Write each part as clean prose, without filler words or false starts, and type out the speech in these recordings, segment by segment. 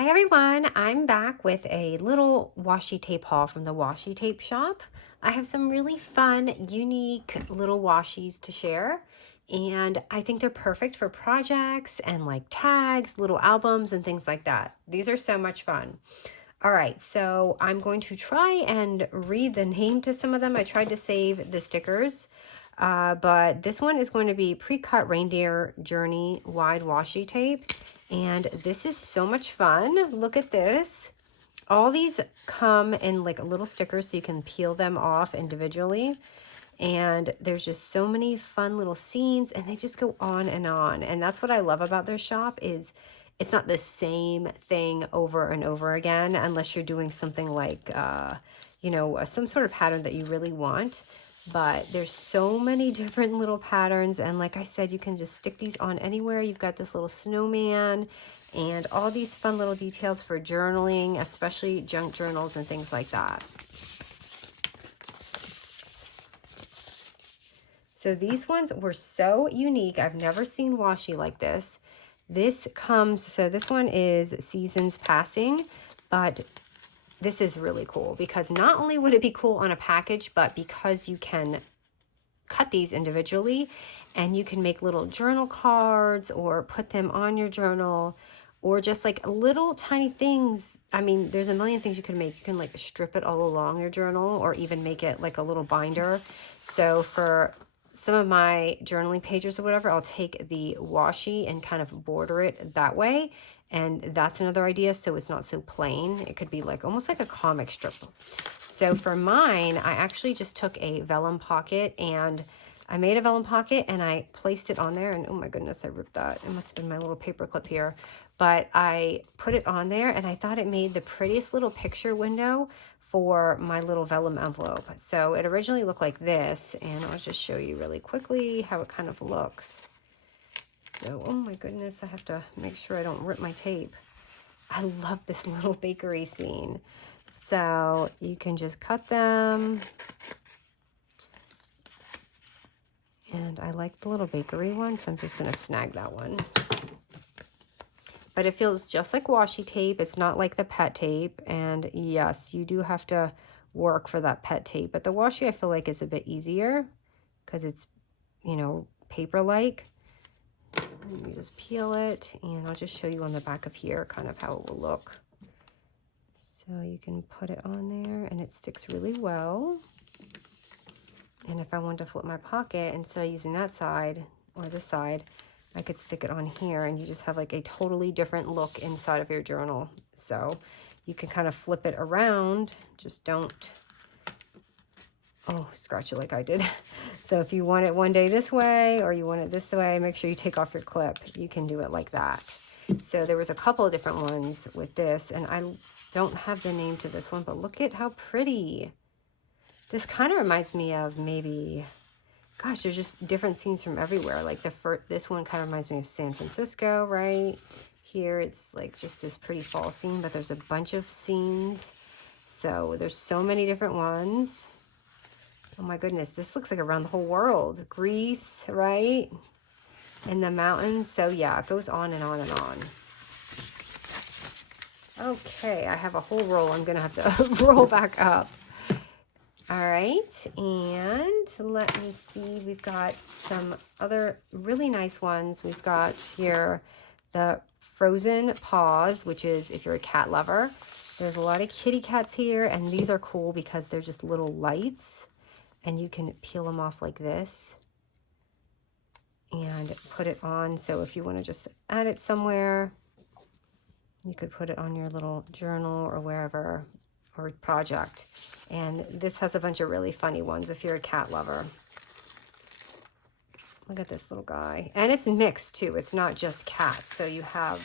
Hi everyone, I'm back with a little washi tape haul from the Washi Tape shop. I have some really fun, unique little washies to share, and I think they're perfect for projects and like tags, little albums, and things like that. These are so much fun. All right, so I'm going to try and read the name to some of them. I tried to save the stickers, but this one is going to be Pre-Cut Reindeer Journey Wide Washi Tape. And this is so much fun. Look at this. All these come in like little stickers so you can peel them off individually. And there's just so many fun little scenes and they just go on and on. And that's what I love about their shop is it's not the same thing over and over again unless you're doing something like, some sort of pattern that you really want. But there's so many different little patterns. And like I said, you can just stick these on anywhere. You've got this little snowman and all these fun little details for journaling, especially junk journals and things like that. So these ones were so unique. I've never seen washi like this. So this one is Seasons Passing, but this is really cool because not only would it be cool on a package, but because you can cut these individually and you can make little journal cards or put them on your journal or just like little tiny things. I mean, there's a million things you can make. You can like strip it all along your journal or even make it like a little binder. So for some of my journaling pages or whatever, I'll take the washi and kind of border it that way. And that's another idea. So it's not so plain. It could be like almost like a comic strip. So for mine, I actually just took a vellum pocket and I made a vellum pocket and I placed it on there. And oh my goodness, I ripped that. It must have been my little paper clip here. But I put it on there and I thought it made the prettiest little picture window for my little vellum envelope. So it originally looked like this, and I'll just show you really quickly how it kind of looks. So, oh my goodness, I have to make sure I don't rip my tape. I love this little bakery scene. So you can just cut them. And I like the little bakery one, so I'm just gonna snag that one. But it feels just like washi tape. It's not like the pet tape. And yes, you do have to work for that pet tape. But the washi I feel like is a bit easier because it's, paper-like. Let me just peel it and I'll just show you on the back of here kind of how it will look. So you can put it on there and it sticks really well. And if I wanted to flip my pocket, instead of using that side or this side, I could stick it on here and you just have like a totally different look inside of your journal. So you can kind of flip it around, just don't, scratch it like I did. So if you want it one day this way or you want it this way, make sure you take off your clip. You can do it like that. So there was a couple of different ones with this and I don't have the name to this one, but look at how pretty. This kind of reminds me of maybe, gosh, there's just different scenes from everywhere. Like this one kind of reminds me of San Francisco, right? Here it's like just this pretty fall scene, but there's a bunch of scenes. So there's so many different ones. Oh my goodness, this looks like around the whole world. Greece, right? In the mountains. So yeah, it goes on and on and on. Okay, I have a whole roll. I'm gonna have to roll back up. All right, and let me see, we've got some other really nice ones. We've got here the Frozen Paws, which is if you're a cat lover. There's a lot of kitty cats here, and these are cool because they're just little lights, and you can peel them off like this and put it on. So if you want to just add it somewhere, you could put it on your little journal or wherever, or project. And this has a bunch of really funny ones if you're a cat lover. Look at this little guy. And it's mixed too. It's not just cats. So you have,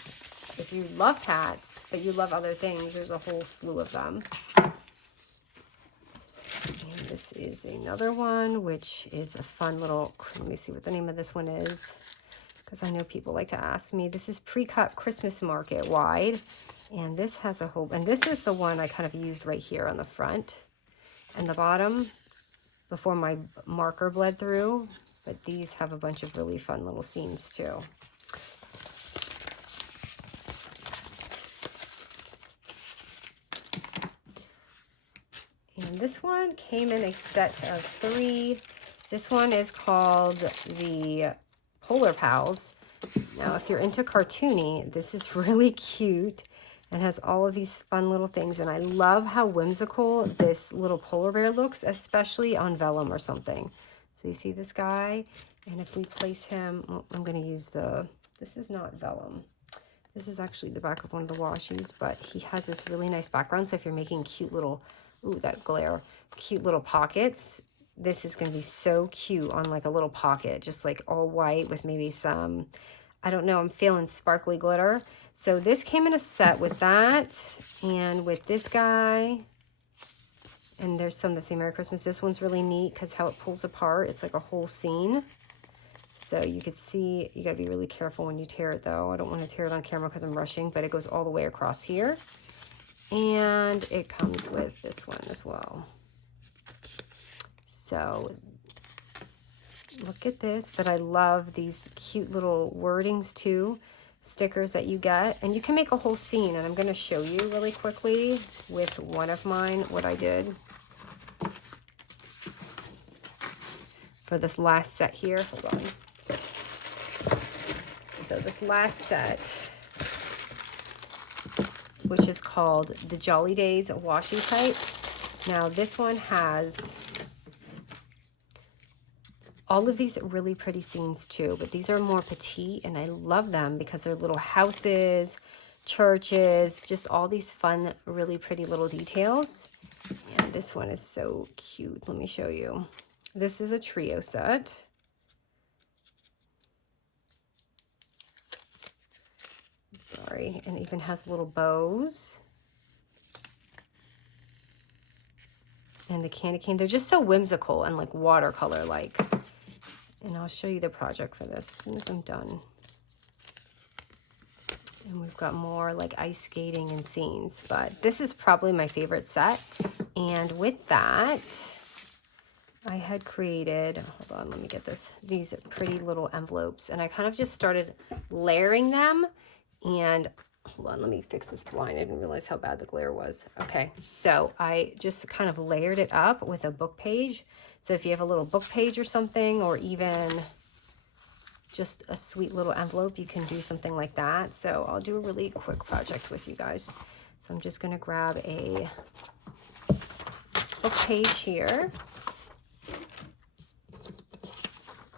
if you love cats, but you love other things, there's a whole slew of them. And this is another one, which is a fun little, let me see what the name of this one is, because I know people like to ask me. This is Pre-Cut Christmas Market Wide. And this has a whole, and this is the one I kind of used right here on the front and the bottom before my marker bled through. But these have a bunch of really fun little scenes too. this one came in a set of 3. This one is called the Polar Pals. Now, if you're into cartoony, this is really cute and has all of these fun little things. And I love how whimsical this little polar bear looks, especially on vellum or something. So you see this guy, and if we place him, well, I'm going to use this is not vellum. This is actually the back of one of the washies, but he has this really nice background. So if you're making cute little, ooh, that glare, cute little pockets, this is going to be so cute on like a little pocket, just like all white with maybe some, I don't know, I'm feeling sparkly glitter. So this came in a set with that and with this guy. And there's some that say Merry Christmas. This one's really neat because how it pulls apart. It's like a whole scene. So you could see, you got to be really careful when you tear it though. I don't want to tear it on camera because I'm rushing, but it goes all the way across here. And it comes with this one as well. So look at this, but I love these cute little wordings too, stickers that you get. And you can make a whole scene, and I'm going to show you really quickly with one of mine what I did for this last set here. Hold on. So this last set, which is called the Jolly Days Washi Tape. Now this one has all of these really pretty scenes too, but these are more petite, and I love them because they're little houses, churches, just all these fun, really pretty little details. And this one is so cute. Let me show you. This is a trio set. Sorry, and it even has little bows. And the candy cane, they're just so whimsical and like watercolor like. And I'll show you the project for this as soon as I'm done. And we've got more like ice skating and scenes, but this is probably my favorite set. And with that, I had created, hold on, let me get this, these pretty little envelopes. And I kind of just started layering them. And hold on, let me fix this blind. I didn't realize how bad the glare was. Okay, so I just kind of layered it up with a book page. So if you have a little book page or something, or even just a sweet little envelope, you can do something like that. So I'll do a really quick project with you guys. So I'm just gonna grab a book page here.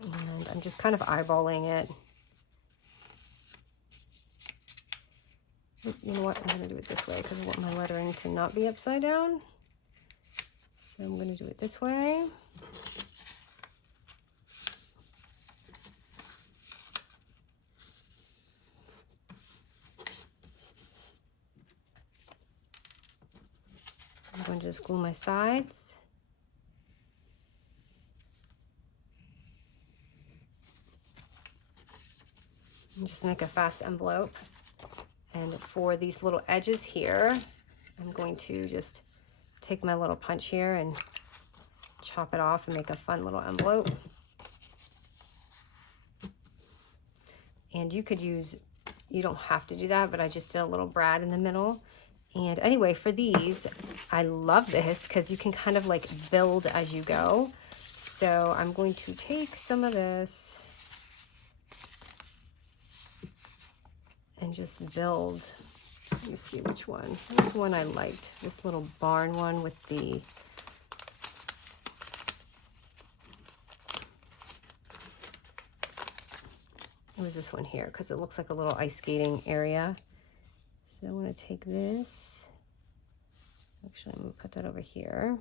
And I'm just kind of eyeballing it. You know what, I'm going to do it this way because I want my lettering to not be upside down. So I'm going to do it this way. I'm going to just glue my sides. And just make a fast envelope. And for these little edges here, I'm going to just take my little punch here and chop it off and make a fun little envelope. And you could use, you don't have to do that, but I just did a little brad in the middle. And anyway, for these, I love this because you can kind of like build as you go. So I'm going to take some of this and just build. Let me see which one. This one I liked. This little barn one with the it was this one here because it looks like a little ice skating area. So I want to take this. Actually, I'm going to put that over here.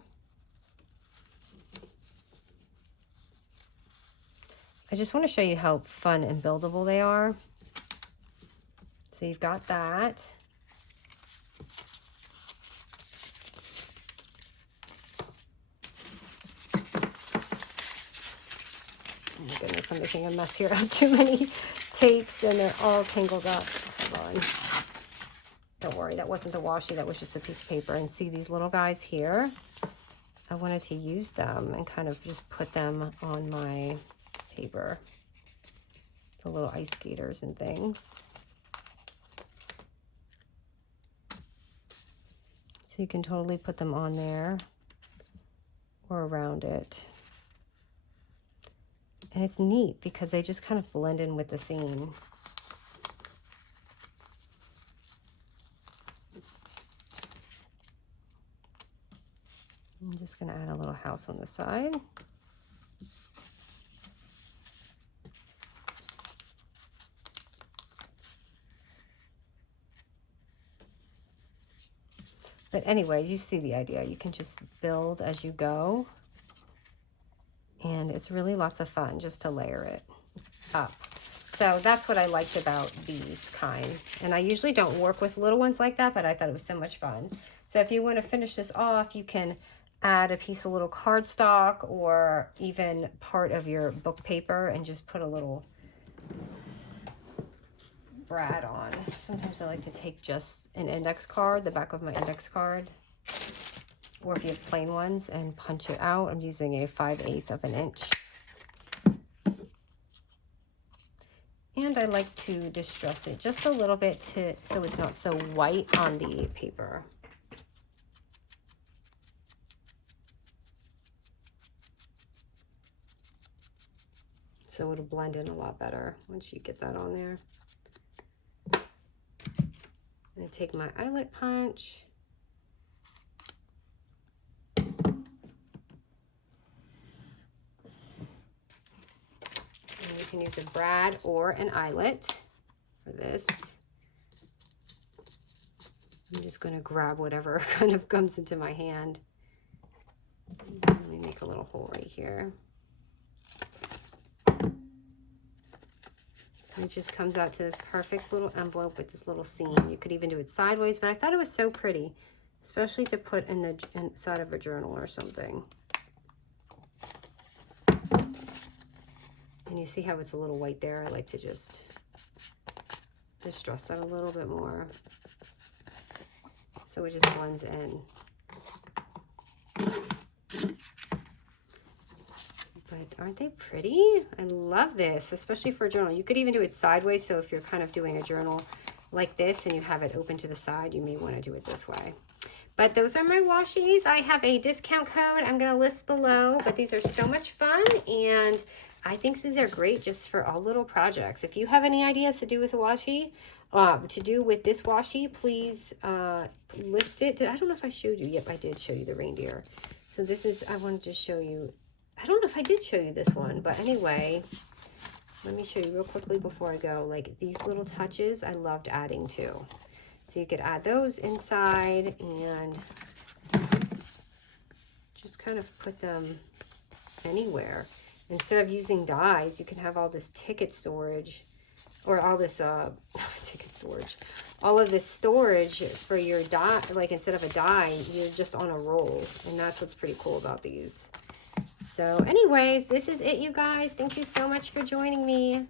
I just want to show you how fun and buildable they are. So you've got that. Oh my goodness, I'm making a mess here. I have too many tapes and they're all tangled up. Hold on. Don't worry, that wasn't the washi, that was just a piece of paper. And see these little guys here? I wanted to use them and kind of just put them on my paper. The little ice skaters and things. So you can totally put them on there. or around it. And it's neat because they just kind of blend in with the scene. I'm just going to add a little house on the side. But anyway, you see the idea. You can just build as you go. And it's really lots of fun just to layer it up. So that's what I liked about these kind. And I usually don't work with little ones like that, but I thought it was so much fun. So if you want to finish this off, you can add a piece of little cardstock or even part of your book paper and just put a little brad on. Sometimes I like to take just an index card, the back of my index card, or if you have plain ones, and punch it out. I'm using a 5/8 of an inch. And I like to distress it just a little bit so it's not so white on the paper. So it'll blend in a lot better once you get that on there. I'm going to take my Eyelet Punch. And you can use a brad or an eyelet for this. I'm just going to grab whatever kind of comes into my hand. Let me make a little hole right here. And it just comes out to this perfect little envelope with this little scene. You could even do it sideways, but I thought it was so pretty, especially to put in the inside of a journal or something. And you see how it's a little white there? I like to just distress that a little bit more so it just blends in. But aren't they pretty? I love this, especially for a journal. You could even do it sideways, so if you're kind of doing a journal like this and you have it open to the side, you may want to do it this way. But those are my washies. I have a discount code I'm going to list below, but these are so much fun, and I think these are great just for all little projects. If you have any ideas to do with a washi, with this washi, please list it. I don't know if I showed you. Yep, I did show you the reindeer. So this is, I wanted to show you, I don't know if I did show you this one, but anyway, let me show you real quickly before I go. Like these little touches I loved adding too. So you could add those inside and just kind of put them anywhere. Instead of using dies, you can have all this ticket storage, or all this ticket storage, all of this storage for your die. Like instead of a die, you're just on a roll, and that's what's pretty cool about these. So anyways, this is it, you guys. Thank you so much for joining me.